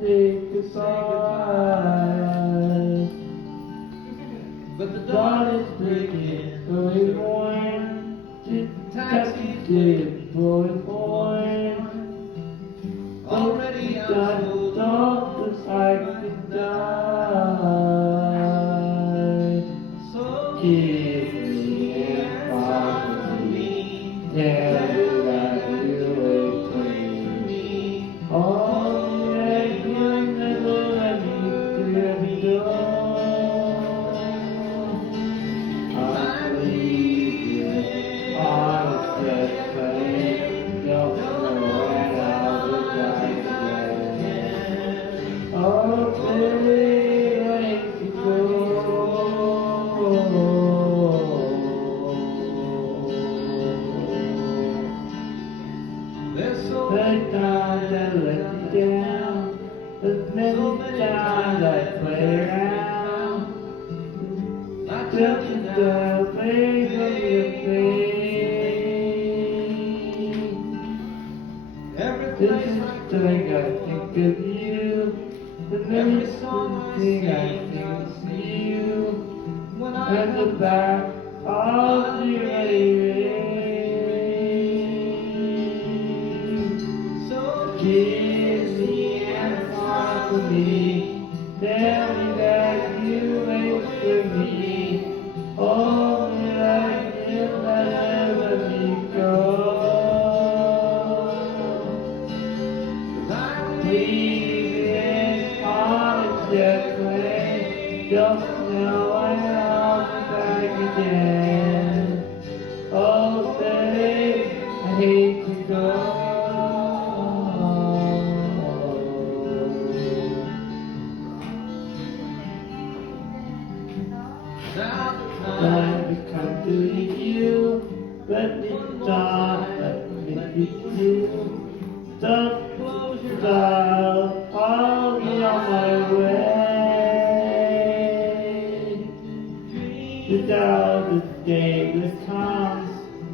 say goodbye. But the dawn is breaking, early morning, taxi did boy born. Already done, don't looks like it died. So kiss me and follow me, tell me that you wait for me. Oh, yeah, you never let me through the door. I believe in honest faith, don't know when I'll be back again. Oh, baby, let me go. There's so many times I let you down, there's many times I play around. Just to stay away from your face. This is the thing I think of you. The every thing I think of you. At the back of the rain. So kiss me and smile for me. Tell me that you wait for me. Oh, that you'll never let me go. I'm leaving on a jet plane. Don't know when I'll be back again. Oh, babe, I hate to go. Time to come to you, let me stop, let me be you. Stop, I'll be on my way. Without the day that comes,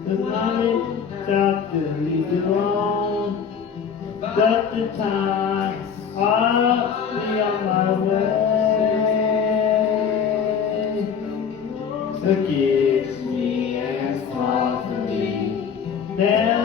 the moment stop to leave you alone. But the time, I'll be on my way. So kiss me and smile for me. Then